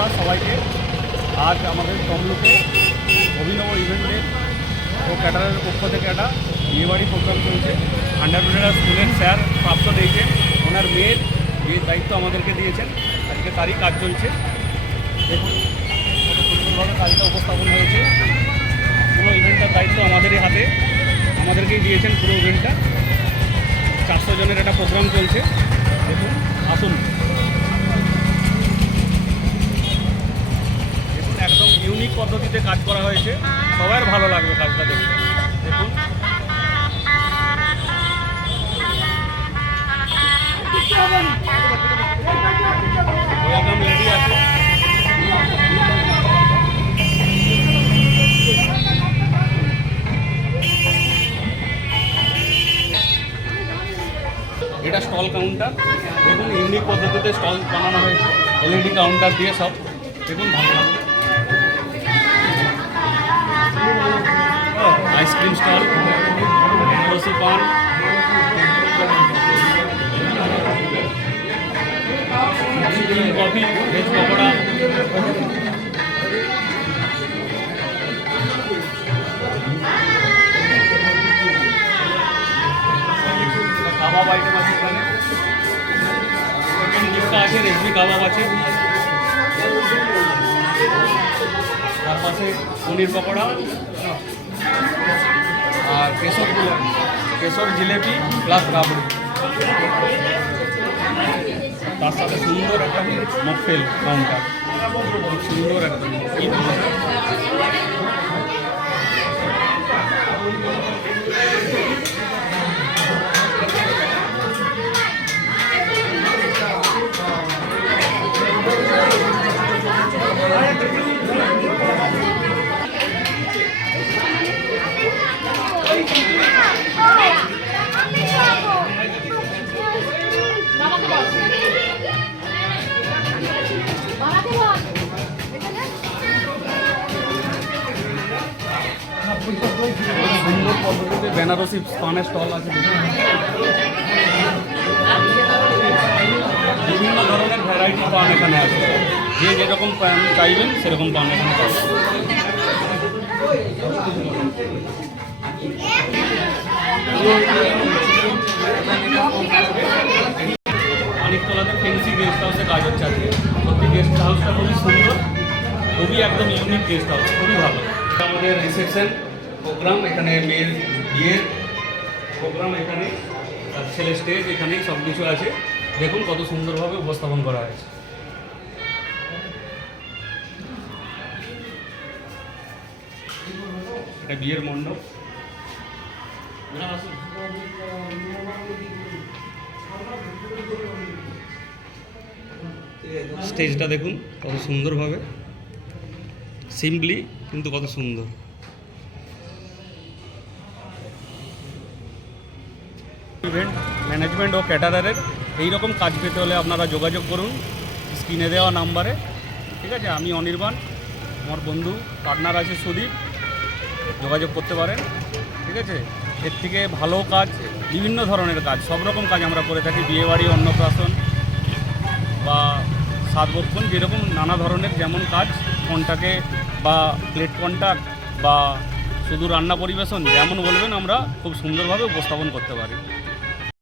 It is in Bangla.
নমস্কার সবাইকে। আজ আমাদের তমলুকে অভিনব ইভেন্টের ও ক্যাটারের পক্ষ থেকে একটা বিয়েবাড়ি প্রোগ্রাম চলছে। আন্ডারগ্রাউন্ড স্কুলের স্যার প্রাপ্ত দিয়েছেন, ওনার মেয়ের বিয়ের দায়িত্ব আমাদেরকে দিয়েছেন। আজকে তারই কাজ চলছে। দেখুন কত সুন্দরভাবে কাজটা উপস্থাপন হয়েছে। পুরো ইভেন্টটার দায়িত্ব আমাদেরই হাতে, আমাদেরকেই দিয়েছেন পুরো ইভেন্টটা। 400 জনের একটা প্রোগ্রাম চলছে। দেখুন, আসুন। দেখুন একদম ইউনিক পদ্ধতিতে কাজ করা হয়েছে, সবার ভালো লাগবে কাজটা দেখতে। দেখুন ওয়েলকাম রেডি আছে। এটা স্টল কাউন্টার। দেখুন ইউনিক পদ্ধতিতে স্টল বানানো হয়েছে, এলইডি কাউন্টার দিয়ে সব। দেখুন ভালো লাগবে। আইসক্রিম স্টল, বেনারসি পান, কফি, ভেজ পকোড়া, কাবাব আইটেম আছে এখানে। টিক্কা আছে, রেশমি কাবাব আছে, তার পাশে পনির পকোড়া আর কেশর জিলেপি প্লাস রাবড়ি। তার সাথে সুন্দর একটা মকটেল কাউন্টার, সুন্দর একদম। সুন্দর পদ্ধতিতে বেনারসি পানের স্টল আছে। বিভিন্ন ধরনের ভ্যারাইটি পান এখানে আছে, যে যেরকম পান চাইবেন সেরকম পান এখানে পাবেন। মানিকতলাতে ফেন্সি গেস্ট হাউসে কাজ হচ্ছে আজকে। সত্যি গেস্ট হাউসটা খুবই সুন্দর, খুবই একদম ইউনিক গেস্ট হাউস, খুবই ভালো। আমাদের রিসেপশন প্রোগ্রাম, এখানে মেয়ের বিয়ের প্রোগ্রাম, এখানে আর ছেলে স্টেজ, এখানেই সব কিছু আছে। দেখুন কত সুন্দরভাবে উপস্থাপন করা হয়েছে। এটা বিয়ের মণ্ডপ। স্টেজটা দেখুন কত সুন্দরভাবে, সিম্পলি কিন্তু কত সুন্দর। ইভেন্ট ম্যানেজমেন্ট ও ক্যাটারারের এইরকম কাজ পেতে হলে আপনারা যোগাযোগ করুন স্ক্রিনে দেওয়া নাম্বারে। ঠিক আছে, আমি অনির্বাণ, আমার বন্ধু পার্টনার আছে সুদীপ, যোগাযোগ করতে পারেন। ঠিক আছে, এর থেকে ভালো কাজ, বিভিন্ন ধরনের কাজ, সব রকম কাজ আমরা করে থাকি। বিয়েবাড়ি, অন্নপ্রাশন বা সাতবক্ষণ, যেরকম নানা ধরনের যেমন কাজ, কন্ট্যাক্টে বা প্লেট কন্ট্যাক্ট বা শুধু রান্না পরিবেশন, যেমন বলবেন আমরা খুব সুন্দরভাবে উপস্থাপন করতে পারি।